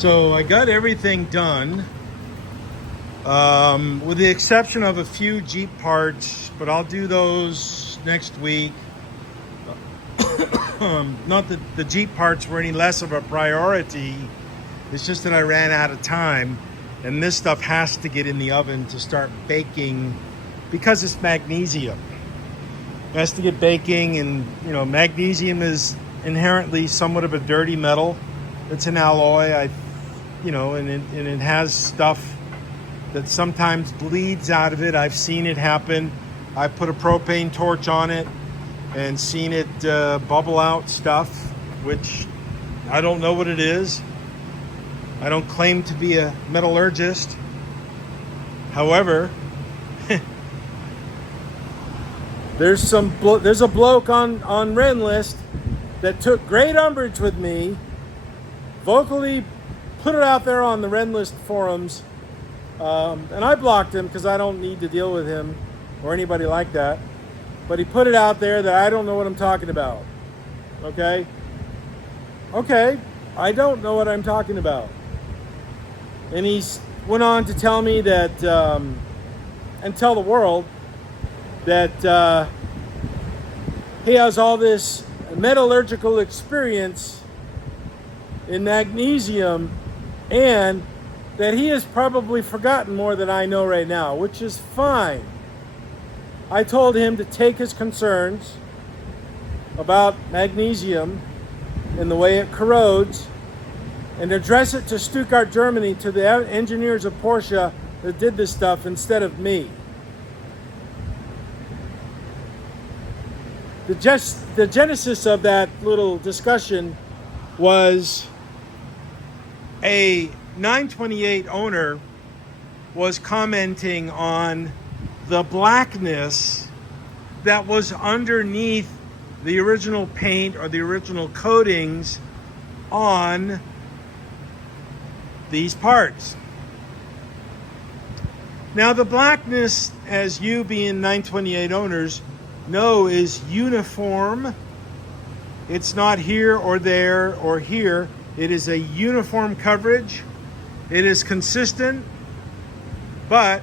So I got everything done, with the exception of a few Jeep parts, but I'll do those next week. Not that the Jeep parts were any less of a priority. It's just that I ran out of time, and this stuff has to get in the oven to start baking because it's magnesium. It has to get baking, and magnesium is inherently somewhat of a dirty metal. It's an alloy, and it has stuff that sometimes bleeds out of it. I've seen it happen. I put a propane torch on it and seen it bubble out stuff, which I don't know what it is. I don't claim to be a metallurgist. However, there's a bloke on Renlist that took great umbrage with me, vocally put it out there on the Renlist forums, and I blocked him because I don't need to deal with him or anybody like that. But he put it out there that I don't know what I'm talking about. Okay, I don't know what I'm talking about. And he went on to tell me that, and tell the world that he has all this metallurgical experience in magnesium, and that he has probably forgotten more than I know right now, which is fine. I told him to take his concerns about magnesium and the way it corrodes and address it to Stuttgart, Germany, to the engineers of Porsche that did this stuff instead of me. The genesis of that little discussion was a 928 owner was commenting on the blackness that was underneath the original paint or the original coatings on these parts. Now, the blackness, as you being 928 owners know, is uniform. It's not here or there or here. It is a uniform coverage. It is consistent, but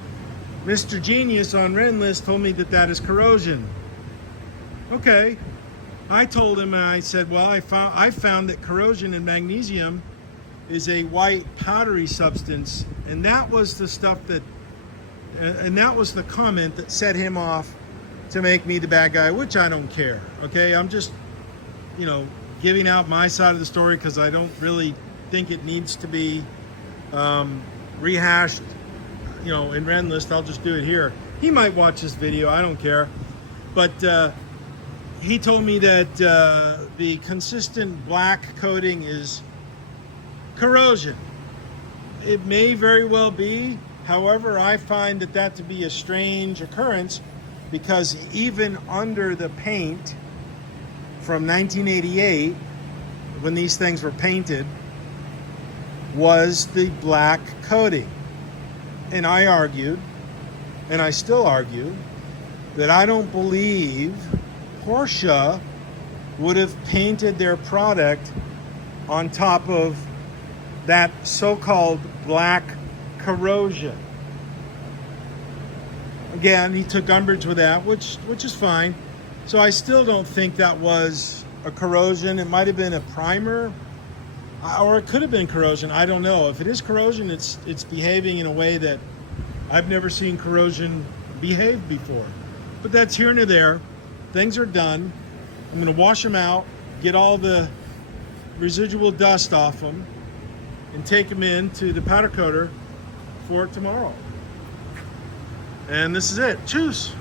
Mr. Genius on Renlist told me that is corrosion. Okay, I told him, and I said, well, I found that corrosion in magnesium is a white powdery substance, and that was the stuff and that was the comment that set him off to make me the bad guy, which I don't care. Okay, I'm just, giving out my side of the story because I don't really think it needs to be rehashed, in Renlist. I'll just do it here. He might watch this video, I don't care. But he told me that the consistent black coating is corrosion. It may very well be. However, I find that to be a strange occurrence, because even under the paint from 1988, when these things were painted, was the black coating. And I argued, and I still argue, that I don't believe Porsche would have painted their product on top of that so-called black corrosion. Again, he took umbrage with that, which is fine. So I still don't think that was a corrosion. It might have been a primer, or it could have been corrosion. I don't know. If it is corrosion, it's behaving in a way that I've never seen corrosion behave before. But that's here and there. Things are done. I'm going to wash them out, get all the residual dust off them, and take them into the powder coater for tomorrow. And this is it. Cheers.